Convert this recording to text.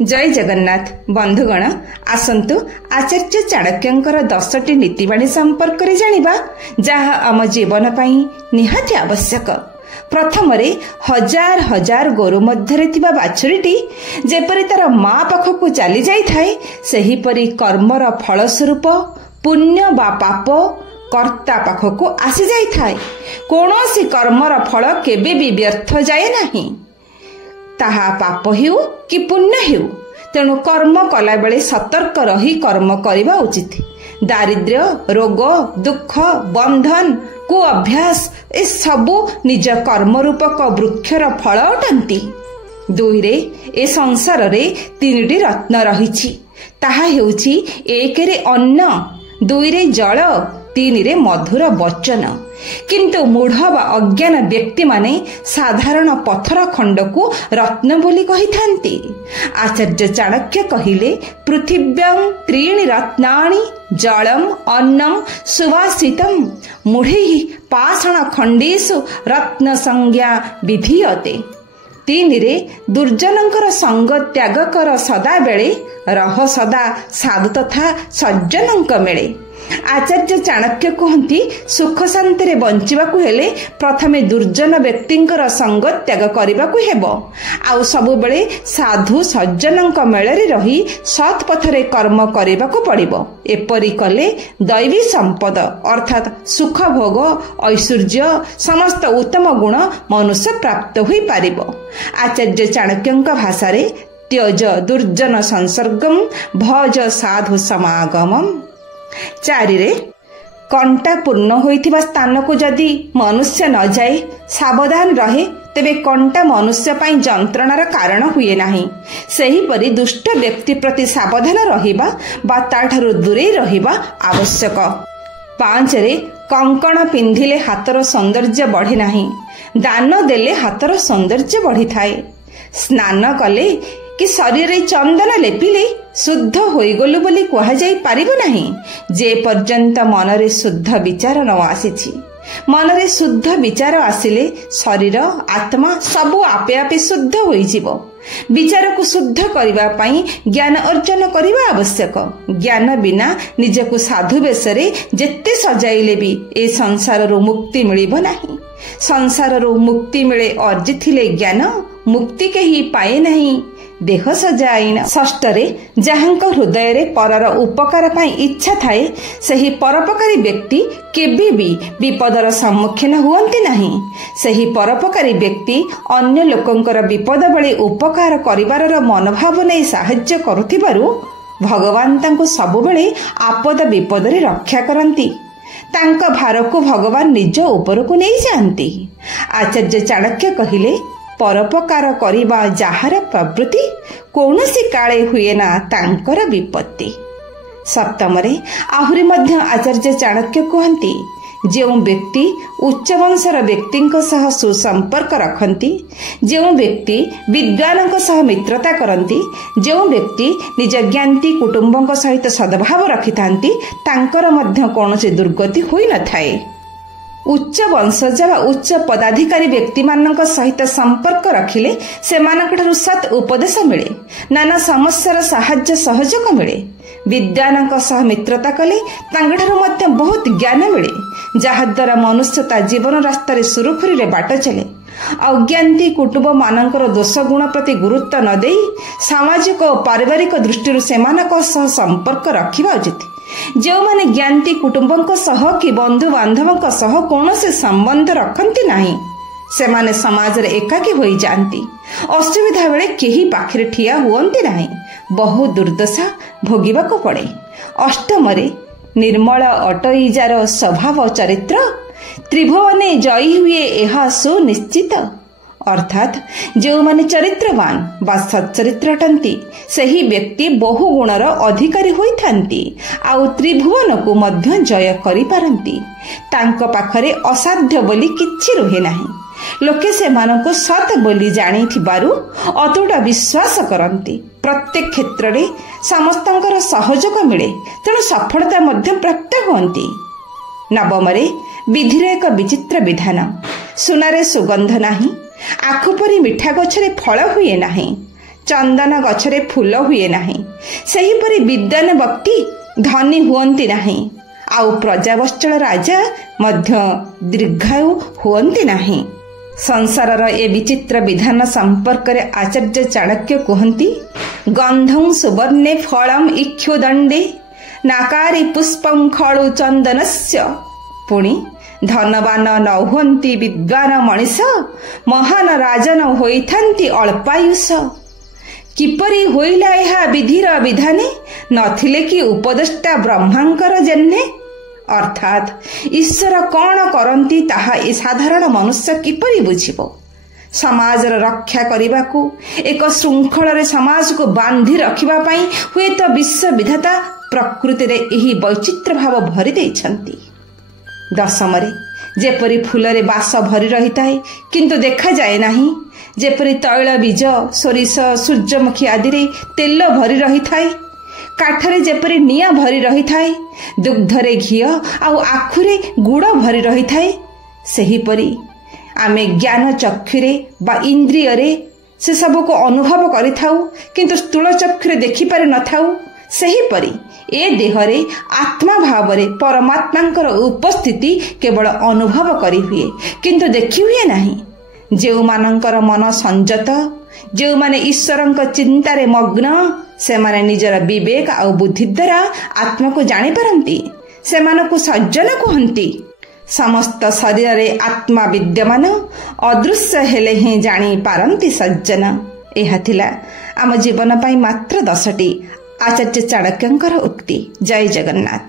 जय जगन्नाथ बंधुगण आसंतु आचार्य चाणक्यंकर 10टी नीतिबाणी संपर्क रे जानिबा जहा आम जीवन पई निहाती आवश्यक। प्रथम हजार हजार गोरु मध्य थिबा बाछुरीटी जेपरि तार मां पाखकु चली जाई थाए सेहीपरि कर्मर फल स्वरूप पुण्य बा पाप कर्ता पाखकु आसी जाई थाए। कोनोसी कर्मर फल केबे भी व्यर्थ जाए नाही, ताहा पाप हेउ कि पुण्य हेउ। तेणु कर्म कला बेले सतर्क रही कर्म करबा उचित। दारिद्र्य रोग दुख बंधन कु अभ्यास ए सबु निज कर्म रूपक वृक्षर फल अटंती। दुईरे ए संसार रे तीनटी रत्न रहिछि, ताहा हेउछि एक रे अन्न, दुई रे जल, तीन रे मधुर वचन। किंतु मूढ़ बा अज्ञान व्यक्ति माने साधारण पथर खंड को रत्न बोली कही थांती। आचार्य चाणक्य कहिले पृथिव्यां त्रीणि रत्नानि जलम अन्नम सुवासितम मूढ़ैः पाषाण खंडेषु रत्न संज्ञा विधीयते। तीन रे दुर्जनकर संग त्याग कर सदा बेले रह सदा साधु तथा सज्जनक मेले। आचार्य चाणक्य कहती सुख शांति रे बंचिबाकु हेले प्रथमे दुर्जन व्यक्तिंकर संग त्याग करिबाकु हेबो, आउ सबु बेले साधु सज्जनक मेଳରେ रही सत् पथरे कर्म करिबाकु पड़िबो। एपरि कले दैवी संपद अर्थात सुख भोग ऐश्वर्य समस्त उत्तम गुण मनुष्य प्राप्त होई पारिबो। आचार्य चाणक्यंक भाषा रे त्यज दुर्जन संसर्गम भज साधु समागमम। चारि रे कंटा पूर्ण होइथिबा स्थान को जदि मनुष्य न जाए सावधान रहे तेबे कंटा मनुष्य पई जंत्रणार कारण हुए नाही। सेही परि दुष्ट व्यक्ति प्रति सावधान रहिबा बा ताठारु दूरे रहिबा आवश्यक। 5 रे कंकण पिंधिले हातर सौंदर्य बढ़े नाही, दान देले हातर सौंदर्य बढ़ी थाए। स्नान कले कि शरीर चंदन लेपिले शुद्ध होइगलु बोली कहा जाई पारिबो नाही, जे पर्यंत मनरे शुद्ध विचार न आसीछि। मनरे शुद्ध विचार आसिले शरीर आत्मा सबु आपे आपे शुद्ध होई जिवो। विचार को शुद्ध करबा पई ज्ञान अर्जन करबा आवश्यक। ज्ञान बिना निजको साधु बेसरे जेते सजाइले भी ए संसार रो मुक्ति मिलिबो नाही। संसार रो मुक्ति मिले अर्जिथिले ज्ञान, मुक्ति केही पाए नहीं देह सजाइन। 6 रे जहांक हृदय रे परर उपकार पाई इच्छा थाए सही परोपकारी व्यक्ति केबे भी विपदर सम्मुखीन हुअंती नहीं। सही परोपकारी व्यक्ति अन्य लोकंकर विपद बेले उपकार करिबार मनोभाव नै साहाय्य करुथिबारु भगवान तांको सबुबेले आपद विपद रे रक्षा करंती। तांका भार को भगवान निज ऊपर को नहीं जाती। आचार्य चाणक्य कहिले परोपकार करिबा जाहार प्रवृत्ति कौनसी काले हुए ना तांकर विपत्ति। 7 रे आहुरी मध्य आचार्य चाणक्य कहती जो व्यक्ति उच्च वंशर व्यक्तिंक सह सुसंपर्क रखती, जो व्यक्ति विद्वानक सह मित्रता करती, जो व्यक्ति निज ज्ञाती कुटुंबक सहित सद्भाव रखिथांती तांकर मध्य कौनसी दुर्गति होई न थाए। उच्च वंशज वा उच्च पदाधिकारी व्यक्ति मानक सहित संपर्क रखिले सेमानकठारु सत् उपदेश मिले, नाना समस्यार साहाय्य सहयोग मिले। विद्वानक सह मित्रता कले तांगठारु मध्य बहुत ज्ञान मिले, जहा द्वारा मनुष्यता जीवन रास्तार सुरुखुरी बाट चले। अज्ञाती कुटुंब मानकर दोष गुण प्रति गुरुत्व न देई सामाजिक और पारिवारिक दृष्टि सेमानक सह संपर्क रखिबा उचित। जो माने ज्ञाती कुटुंबक सह कि बंधु बांधवक सह कौनसी संबंध रखती नहीं, सेमाने समाज रे एकाकी होई जांती। असुविधा बेले केही पाखरे ठिया हुअंती नहीं, बहु दुर्दशा भोगिबाको पड़े। 8 रे निर्मल अटईजार स्वभाव चरित्र त्रिभुवने जयी हुए यह सुनिश्चित। अर्थात जो माने चरित्रवान बा सच्चरित्र अटंती सही व्यक्ति बहु गुणर अधिकारी होई थांती, आउ त्रिभुवन को मध्य जय करि पारंती। तांको पाखरे असाध्य बोली किछि रहे नाही। लोके सेमानको सत बोली जानी थिबारु अतुट विश्वास करंती। प्रत्येक क्षेत्र रे समस्तंकर सहयोग मिले, तेणु सफलता मध्य प्राप्त होंती। 9 रे विधिर एक विचित्र विधान। सुनारे सुगंध नाही, आखु परी मिठा गछरे फल हुए नाही, ଚନ୍ଦନ ଗଛରେ ଫୁଲ ହୁଏ ନାହିଁ, ସେହିପରି ବିଦ୍ୱାନ ବ୍ୟକ୍ତି ଧନୀ ହୁଅନ୍ତି ନାହିଁ, ଆଉ ପ୍ରଜାବତ୍ସଳ ରାଜା ମଧ୍ୟ ଦୀର୍ଘାୟୁ ହୁଅନ୍ତି ନାହିଁ। ସଂସାରର ଏ ବିଚିତ୍ର ବିଧାନ ସମ୍ପର୍କରେ ଆଚାର୍ଯ୍ୟ ଚାଣକ୍ୟ କୁହନ୍ତି, ଗନ୍ଧଂ ସୁବର୍ଣ୍ଣେ ଫଳମ୍ ଇକ୍ଷୁଦଣ୍ଡେ ନାକାରି ପୁଷ୍ପଂ ଖଳୁ ଚନ୍ଦନସ୍ୟ। ପୁଣି ଧନବାନ ନ ହୁଅନ୍ତି ବିଦ୍ୱାନ ମଣିଷ, ମହାନ ରାଜନ ହୋଇଥାନ୍ତି ଅଳ୍ପାୟୁଷ। କିପରି ହୋଇଲା ଏହା ବିଧିର ବିଧାନେ, ନଥିଲେ କି ଉପଦେଷ୍ଟା ବ୍ରହ୍ମାଙ୍କର ଜେହ୍ନେ। ଅର୍ଥାତ୍ ଈଶ୍ୱର କ'ଣ କରନ୍ତି ତାହା ଏ ସାଧାରଣ ମନୁଷ୍ୟ କିପରି ବୁଝିବ? ସମାଜର ରକ୍ଷା କରିବାକୁ, ଏକ ଶୃଙ୍ଖଳରେ ସମାଜକୁ ବାନ୍ଧି ରଖିବା ପାଇଁ ହୁଏତ ବିଶ୍ୱବିଧାତା ପ୍ରକୃତିରେ ଏହି ବୈଚିତ୍ର୍ୟ ଭାବ ଭରି ଦେଇଛନ୍ତି। ଦଶମରେ ଯେପରି ଫୁଲରେ ବାସ ଭରି ରହିଥାଏ କିନ୍ତୁ ଦେଖାଯାଏ ନାହିଁ, ଯେପରି ତୈଳ ବୀଜ, ସୋରିଷ, ସୂର୍ଯ୍ୟମୁଖୀ ଆଦିରେ ତେଲ ଭରି ରହିଥାଏ, କାଠରେ ଯେପରି ନିଆଁ ଭରି ରହିଥାଏ, ଦୁଗ୍ଧରେ ଘିଅ ଆଉ ଆଖୁରେ ଗୁଡ଼ ଭରି ରହିଥାଏ, ସେହିପରି ଆମେ ଜ୍ଞାନ ଚକ୍ଷୁରେ ବା ଇନ୍ଦ୍ରିୟରେ ସେସବୁକୁ ଅନୁଭବ କରିଥାଉ କିନ୍ତୁ ସ୍ଥୂଳ ଚକ୍ଷୁରେ ଦେଖିପାରି ନଥାଉ। ସେହିପରି ଏ ଦେହରେ ଆତ୍ମା ଭାବରେ ପରମାତ୍ମାଙ୍କର ଉପସ୍ଥିତି କେବଳ ଅନୁଭବ କରିହୁଏ କିନ୍ତୁ ଦେଖିହୁଏ ନାହିଁ। ଯେଉଁମାନଙ୍କର ମନ ସଂଯତ, ଯେଉଁମାନେ ଈଶ୍ୱରଙ୍କ ଚିନ୍ତାରେ ମଗ୍ନ, ସେମାନେ ନିଜର ବିବେକ ଆଉ ବୁଦ୍ଧି ଦ୍ୱାରା ଆତ୍ମାକୁ ଜାଣିପାରନ୍ତି, ସେମାନଙ୍କୁ ସଜ୍ଜନ କୁହନ୍ତି। ସମସ୍ତ ଶରୀରରେ ଆତ୍ମା ବିଦ୍ୟମାନ, ଅଦୃଶ୍ୟ ହେଲେ ହିଁ ଜାଣିପାରନ୍ତି ସଜ୍ଜନ। ଏହା ଥିଲା ଆମ ଜୀବନ ପାଇଁ ମାତ୍ର 10ଟି ଆଚାର୍ଯ୍ୟ ଚାଣକ୍ୟଙ୍କର ଉକ୍ତି। ଜୟ ଜଗନ୍ନାଥ।